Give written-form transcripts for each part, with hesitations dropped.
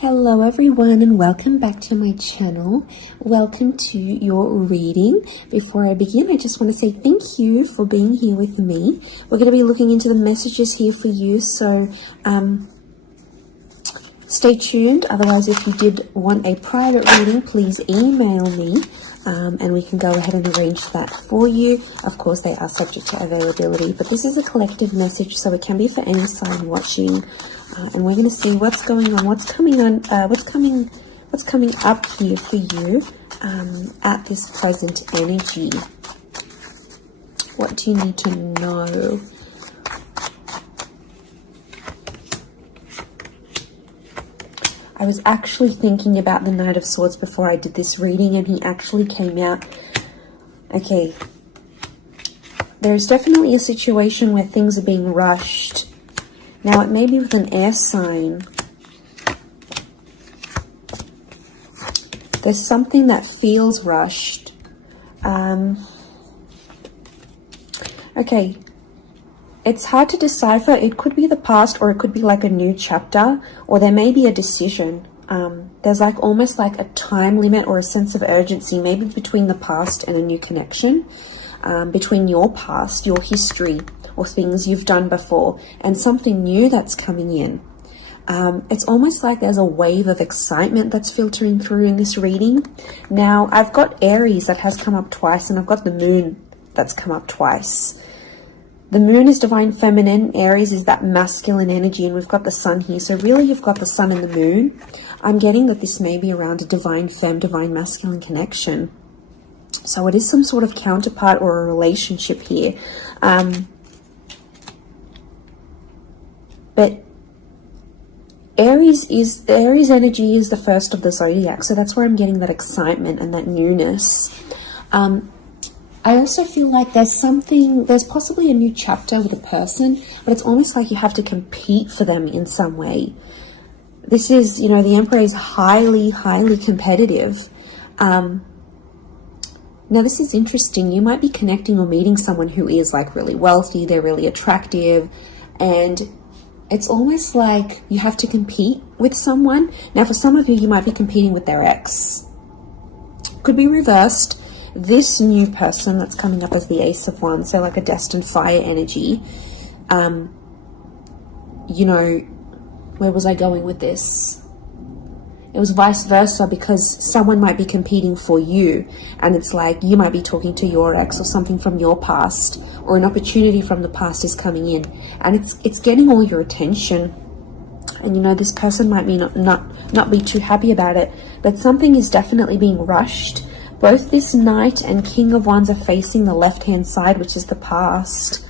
Hello everyone and welcome back to my channel. Welcome to your reading. Before I begin, I just want to say thank you for being here with me. We're going to be looking into the messages here for you, so stay tuned. Otherwise, if you did want a private reading, please email me and we can go ahead and arrange that for you. Of course, they are subject to availability, but this is a collective message, so it can be for any sign watching. And we're going to see what's going on, what's coming up here for you at this present energy. What do you need to know? I was actually thinking about the Knight of Swords before I did this reading, and he actually came out. Okay, there's definitely a situation where things are being rushed. Now, it may be with an air sign. There's something that feels rushed. Okay, it's hard to decipher. It could be the past, or it could be like a new chapter, or there may be a decision. There's like almost like a time limit or a sense of urgency, maybe between the past and a new connection, between your past, your history, or things you've done before, and something new that's coming in. It's almost like there's a wave of excitement that's filtering through in this reading. Now, I've got Aries that has come up twice, and I've got the Moon that's come up twice. The Moon is divine feminine, Aries is that masculine energy, and we've got the Sun here. So really, you've got the Sun and the Moon. I'm getting that this may be around a divine femme, divine masculine connection. So it is some sort of counterpart or a relationship here. But Aries energy is the first of the zodiac, so that's where I'm getting that excitement and that newness. I also feel like there's possibly a new chapter with a person, but it's almost like you have to compete for them in some way. This is, you know, the Emperor is highly, highly competitive. Now, this is interesting. You might be connecting or meeting someone who is like really wealthy, they're really attractive, and it's almost like you have to compete with someone. Now, for some of you, you might be competing with their ex. Could be reversed. This new person that's coming up as the Ace of Wands, so like a destined fire energy. You know, where was I going with this? It was vice versa, because someone might be competing for you, and it's like you might be talking to your ex or something from your past, or an opportunity from the past is coming in, and it's getting all your attention. And you know, this person might be not be too happy about it, but something is definitely being rushed. Both this Knight and King of Wands are facing the left-hand side, which is the past.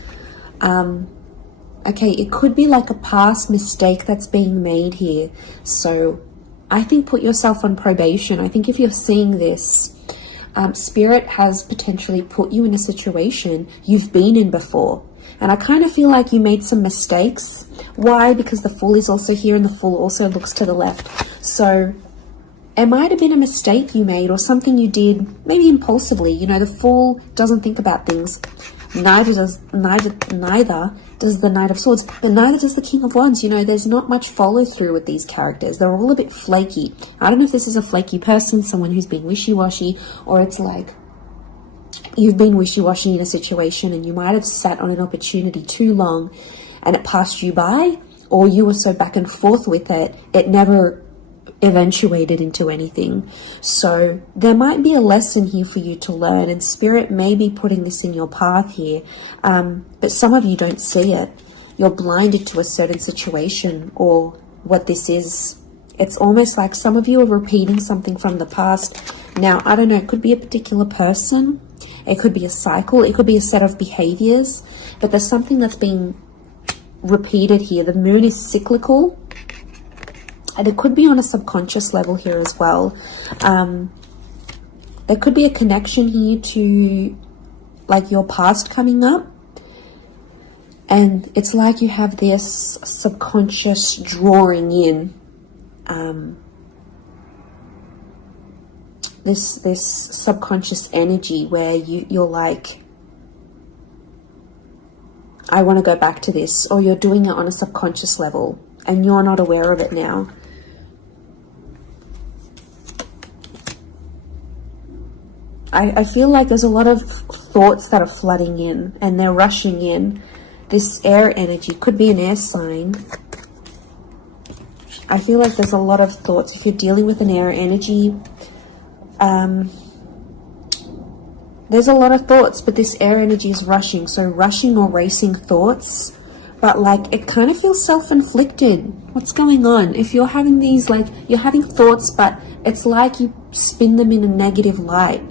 Okay, it could be like a past mistake that's being made here. So I think put yourself on probation. I think if you're seeing this, Spirit has potentially put you in a situation you've been in before. And I kind of feel like you made some mistakes. Why? Because the Fool is also here, and the Fool also looks to the left. So it might have been a mistake you made, or something you did, maybe impulsively. You know, the Fool doesn't think about things. Neither does the Knight of Swords, but neither does the King of Wands. You know, there's not much follow through with these characters. They're all a bit flaky. I don't know if this is a flaky person, someone who's being wishy-washy, or it's like you've been wishy-washy in a situation and you might have sat on an opportunity too long and it passed you by, or you were so back and forth with it, it never eventuated into anything. So there might be a lesson here for you to learn, and Spirit may be putting this in your path here, but some of you don't see it. You're blinded to a certain situation or what this is. It's almost like some of you are repeating something from the past. Now, I don't know, it could be a particular person, it could be a cycle, it could be a set of behaviors, but there's something that's being repeated here. The Moon is cyclical, and it could be on a subconscious level here as well. There could be a connection here to like your past coming up. And it's like you have this subconscious drawing in this subconscious energy where you're like, I want to go back to this, or you're doing it on a subconscious level and you're not aware of it now. I feel like there's a lot of thoughts that are flooding in and they're rushing in. This air energy could be an air sign. I feel like there's a lot of thoughts. If you're dealing with an air energy, there's a lot of thoughts, but this air energy is rushing. So rushing or racing thoughts, but like it kind of feels self-inflicted. What's going on? If you're having these, like you're having thoughts, but it's like you spin them in a negative light.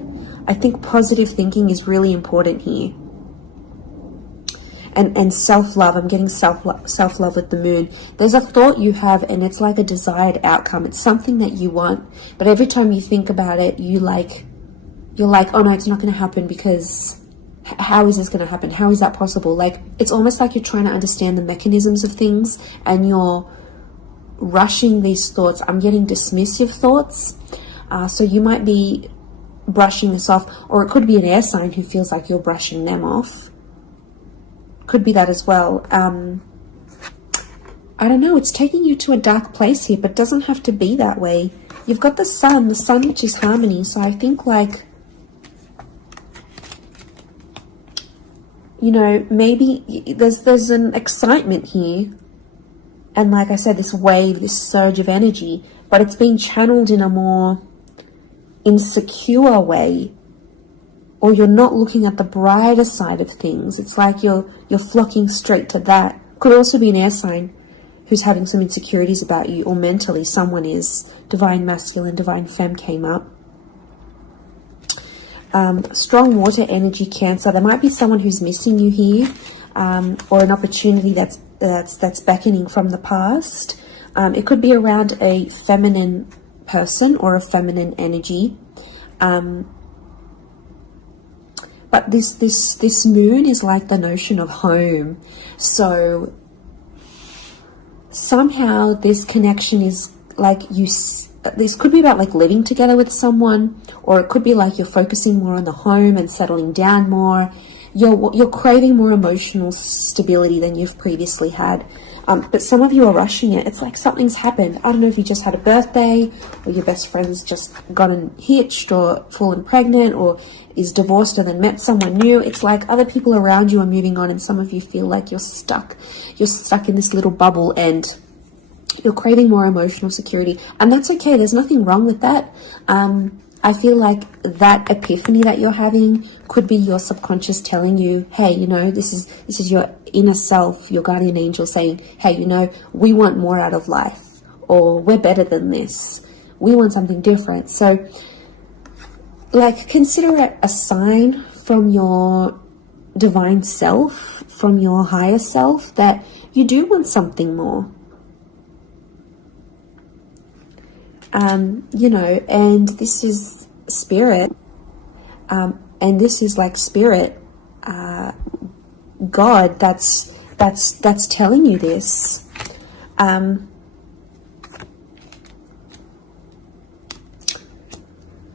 I think positive thinking is really important here. And self-love, I'm getting self-love with the moon. There's a thought you have and it's like a desired outcome. It's something that you want, but every time you think about it, you're like, oh no, it's not going to happen, because how is this going to happen? How is that possible? Like, it's almost like you're trying to understand the mechanisms of things and you're rushing these thoughts. I'm getting dismissive thoughts. So you might be brushing this off, or it could be an air sign who feels like you're brushing them off. Could be that as well. I don't know, it's taking you to a dark place here, but doesn't have to be that way. You've got the sun which is harmony. So I think, like, you know, maybe there's an excitement here. And like I said, this wave, this surge of energy, but it's being channeled in a more insecure way, or you're not looking at the brighter side of things. It's like you're flocking straight to that. Could also be an air sign who's having some insecurities about you, or mentally someone is. Divine masculine, divine femme came up. Strong water energy, Cancer. There might be someone who's missing you here, or an opportunity that's beckoning from the past. It could be around a feminine person or a feminine energy. But this moon is like the notion of home. So somehow this connection is like this could be about like living together with someone, or it could be like you're focusing more on the home and settling down more. You're craving more emotional stability than you've previously had. But some of you are rushing it. It's like something's happened. I don't know if you just had a birthday, or your best friend's just gotten hitched or fallen pregnant, or is divorced and then met someone new. It's like other people around you are moving on, and some of you feel like you're stuck. You're stuck in this little bubble and you're craving more emotional security. And that's okay. There's nothing wrong with that. I feel like that epiphany that you're having could be your subconscious telling you, hey, you know, this is your inner self, your guardian angel saying, hey, you know, we want more out of life, or we're better than this. We want something different. So, like, consider it a sign from your divine self, from your higher self, that you do want something more. You know, and this is spirit, and this is like spirit, God, that's telling you this.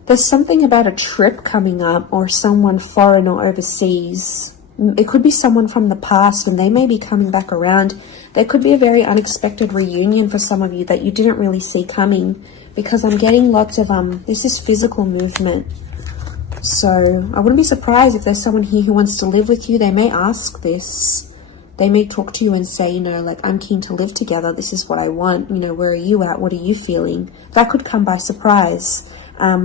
There's something about a trip coming up, or someone foreign or overseas. It could be someone from the past, and they may be coming back around. There could be a very unexpected reunion for some of you that you didn't really see coming, because I'm getting lots of, this is physical movement. So I wouldn't be surprised if there's someone here who wants to live with you. They may ask this. They may talk to you and say, you know, like, I'm keen to live together. This is what I want. You know, where are you at? What are you feeling? That could come by surprise. I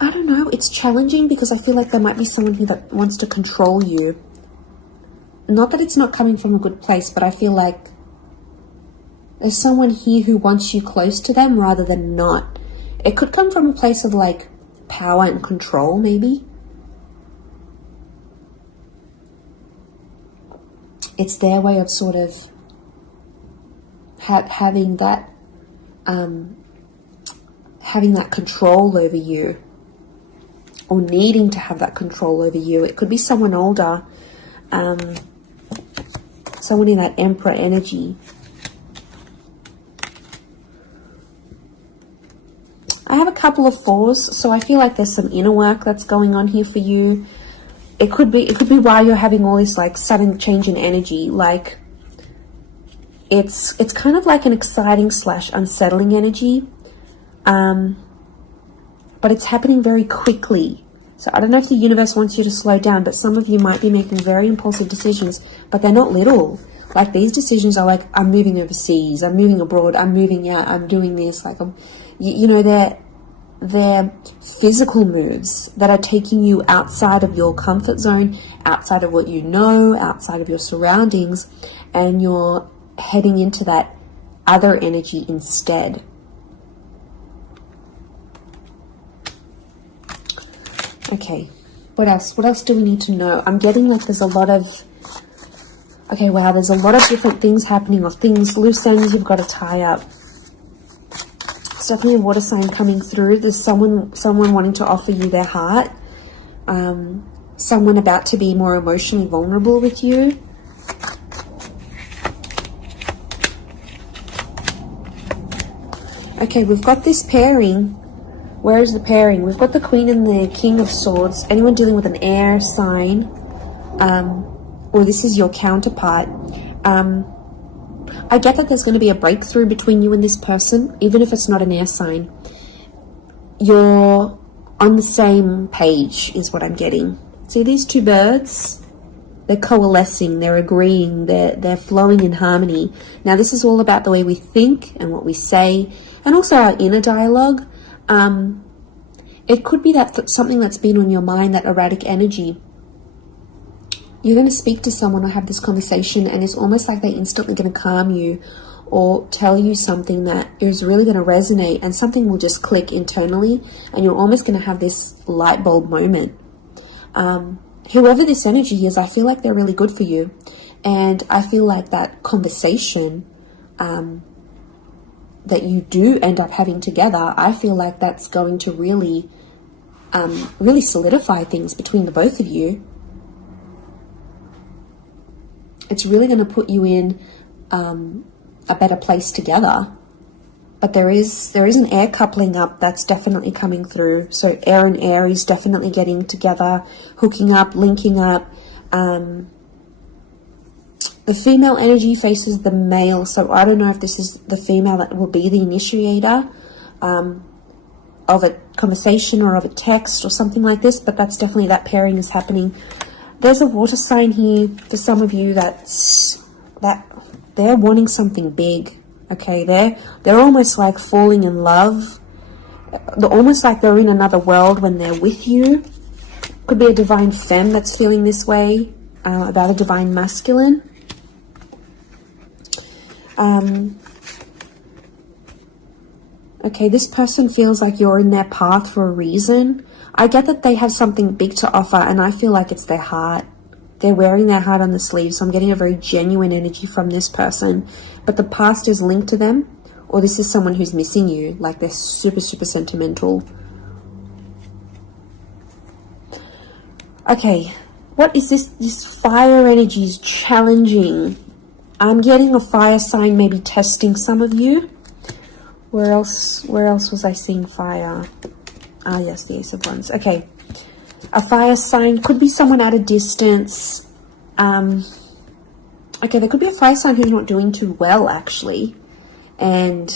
don't know. It's challenging because I feel like there might be someone here that wants to control you. Not that it's not coming from a good place, but I feel like there's someone here who wants you close to them rather than not. It could come from a place of like power and control, maybe. It's their way of sort of having that control over you, or needing to have that control over you. It could be someone older, someone in that Emperor energy. I have a couple of fours, so I feel like there's some inner work that's going on here for you. It could be why you're having all this like sudden change in energy. Like, It's kind of like an exciting / unsettling energy, but it's happening very quickly. So I don't know if the universe wants you to slow down, but some of you might be making very impulsive decisions, but they're not little. Like, these decisions are like, I'm moving overseas, I'm moving abroad, I'm moving out, I'm doing this. Like, you know, they're physical moves that are taking you outside of your comfort zone, outside of what you know, outside of your surroundings, and you're heading into that other energy instead. Okay, what else? What else do we need to know? I'm getting like there's a lot of... Okay, wow, there's a lot of different things happening, or things, loose ends you've got to tie up. It's definitely a water sign coming through. There's someone wanting to offer you their heart. Someone about to be more emotionally vulnerable with you. Okay, we've got this pairing. Where is the pairing? We've got the Queen and the King of Swords. Anyone dealing with an air sign, or this is your counterpart. I get that there's going to be a breakthrough between you and this person, even if it's not an air sign. You're on the same page, is what I'm getting. See these two birds? They're coalescing, they're agreeing, they're flowing in harmony. Now, this is all about the way we think and what we say, and also our inner dialogue. It could be that something that's been on your mind, that erratic energy. You're going to speak to someone or have this conversation, and it's almost like they're instantly going to calm you or tell you something that is really going to resonate, and something will just click internally, and you're almost going to have this light bulb moment. Whoever this energy is, I feel like they're really good for you, and I feel like that conversation that you do end up having together, I feel like that's going to really solidify things between the both of you. It's really going to put you in a better place together. But there is an air coupling up that's definitely coming through. So air and Aries definitely getting together, hooking up, linking up. The female energy faces the male, so I don't know if this is the female that will be the initiator of a conversation or of a text or something like this, but that's definitely, that pairing is happening. There's a water sign here for some of you that they're wanting something big. Okay, they're almost like falling in love. They're almost like they're in another world when they're with you. Could be a divine femme that's feeling this way about a divine masculine. Okay, this person feels like you're in their path for a reason. I get that they have something big to offer, and I feel like it's their heart. They're wearing their heart on the sleeve, so I'm getting a very genuine energy from this person. But the past is linked to them, or this is someone who's missing you, like they're super, super sentimental. Okay, what is this? This fire energy is challenging. I'm getting a fire sign maybe testing some of you. Where else was I seeing fire? Ah, yes, the Ace of Wands. Okay. A fire sign could be someone at a distance. Okay, there could be a fire sign who's not doing too well, actually. And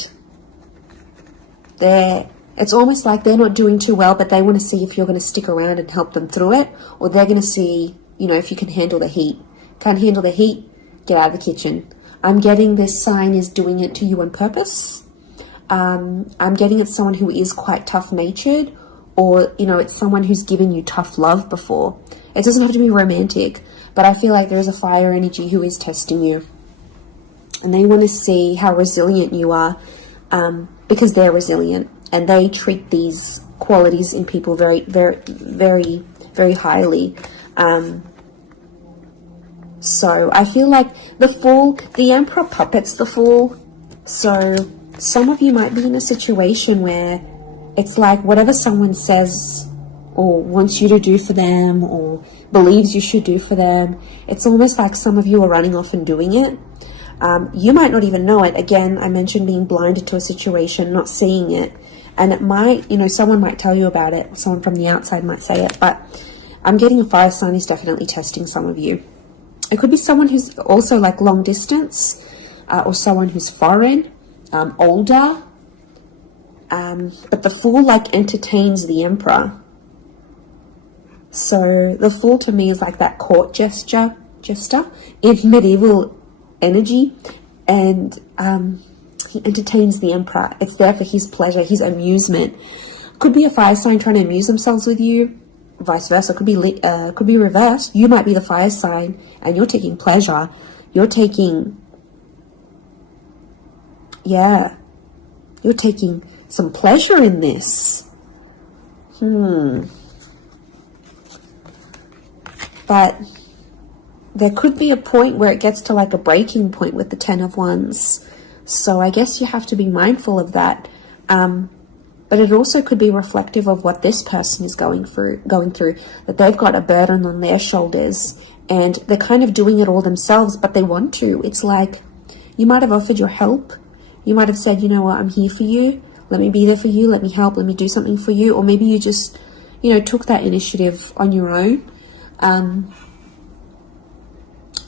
it's almost like they're not doing too well, but they want to see if you're going to stick around and help them through it. Or they're going to see, you know, if you can handle the heat. Can't handle the heat? Get out of the kitchen. I'm getting this sign is doing it to you on purpose. I'm getting it's someone who is quite tough-natured, or, you know, it's someone who's given you tough love before. It doesn't have to be romantic, but I feel like there is a fire energy who is testing you. And they want to see how resilient you are, because they're resilient, and they treat these qualities in people very, very, very, very highly. So I feel like the Fool, the Emperor puppets the Fool. So some of you might be in a situation where it's like whatever someone says or wants you to do for them or believes you should do for them, it's almost like some of you are running off and doing it. You might not even know it. Again, I mentioned being blinded to a situation, not seeing it. And it might, you know, someone might tell you about it. Someone from the outside might say it. But I'm getting a fire sign is definitely testing some of you. It could be someone who's also like long distance. or someone who's foreign, older. But the Fool like entertains the Emperor. So the Fool to me is like that court jester in medieval energy, and he entertains the Emperor. It's there for his pleasure, his amusement. Could be a fire sign trying to amuse themselves with you, vice versa. Could be reversed. You might be the fire sign and you're taking pleasure. You're taking some pleasure in this. But there could be a point where it gets to like a breaking point with the Ten of Wands. So I guess you have to be mindful of that. But it also could be reflective of what this person is going through, that they've got a burden on their shoulders and they're kind of doing it all themselves, but they want to. It's like you might have offered your help. You might have said, you know what, I'm here for you. Let me be there for you. Let me help. Let me do something for you. Or maybe you just, took that initiative on your own.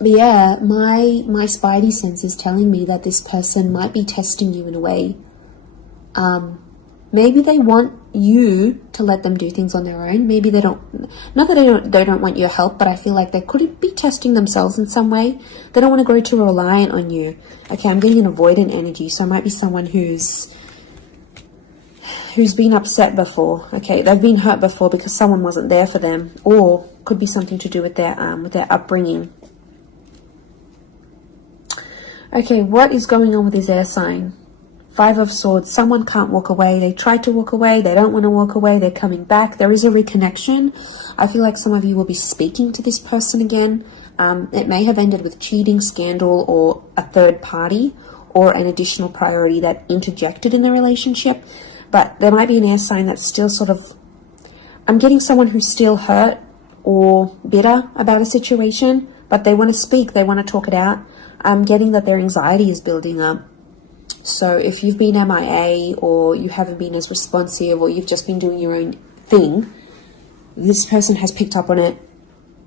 But yeah, my spidey sense is telling me that this person might be testing you in a way. Maybe they want you to let them do things on their own. Maybe they don't, not that they don't want your help, but I feel like they could be testing themselves in some way. They don't want to grow too reliant on you. Okay, I'm getting an avoidant energy, so it might be someone who's been upset before. Okay, they've been hurt before because someone wasn't there for them, or could be something to do with their upbringing. Okay, what is going on with this air sign? Five of Swords. Someone can't walk away. They try to walk away. They don't want to walk away. They're coming back. There is a reconnection. I feel like some of you will be speaking to this person again. It may have ended with cheating, scandal, or a third party, or an additional priority that interjected in the relationship. But there might be an air sign that's still sort of... I'm getting someone who's still hurt or bitter about a situation, but they want to speak. They want to talk it out. I'm getting that their anxiety is building up. So if you've been MIA, or you haven't been as responsive, or you've just been doing your own thing, this person has picked up on it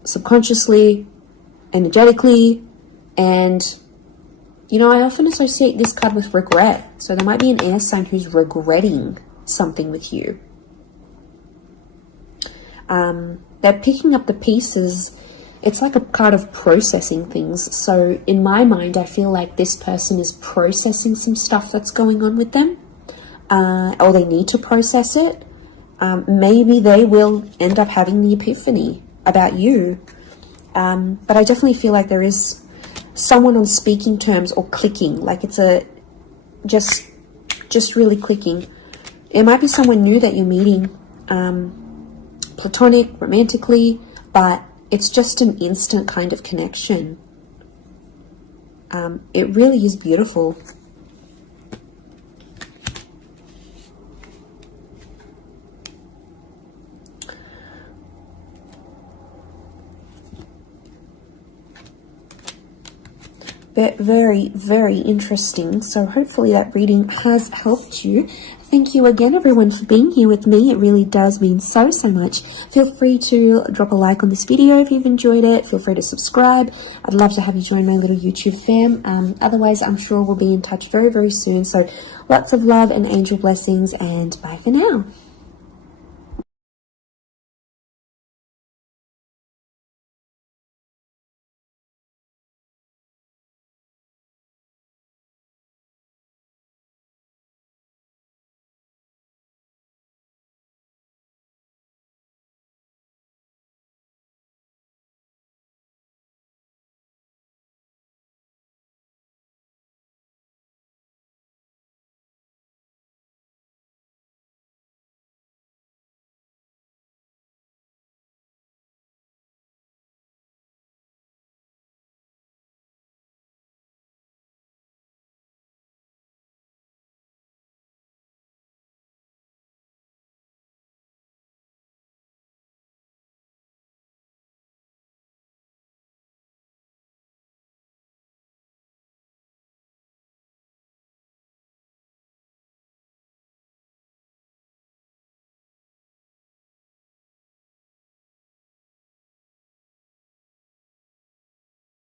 subconsciously, energetically, and I often associate this card with regret. So there might be an air sign who's regretting something with you. They're picking up the pieces. It's like a card of processing things. So in my mind, I feel like this person is processing some stuff that's going on with them, or they need to process it. Maybe they will end up having the epiphany about you. But I definitely feel like there is someone on speaking terms or clicking, like it's just really clicking. It might be someone new that you're meeting, platonic, romantically, but it's just an instant kind of connection. It really is beautiful. Very, very interesting. So hopefully that reading has helped you. Thank you again, everyone, for being here with me. It really does mean so much. Feel free to drop a like on this video if you've enjoyed it. Feel free to subscribe. I'd love to have you join my little YouTube fam. Otherwise, I'm sure we'll be in touch very, very soon. So lots of love and angel blessings, and bye for now.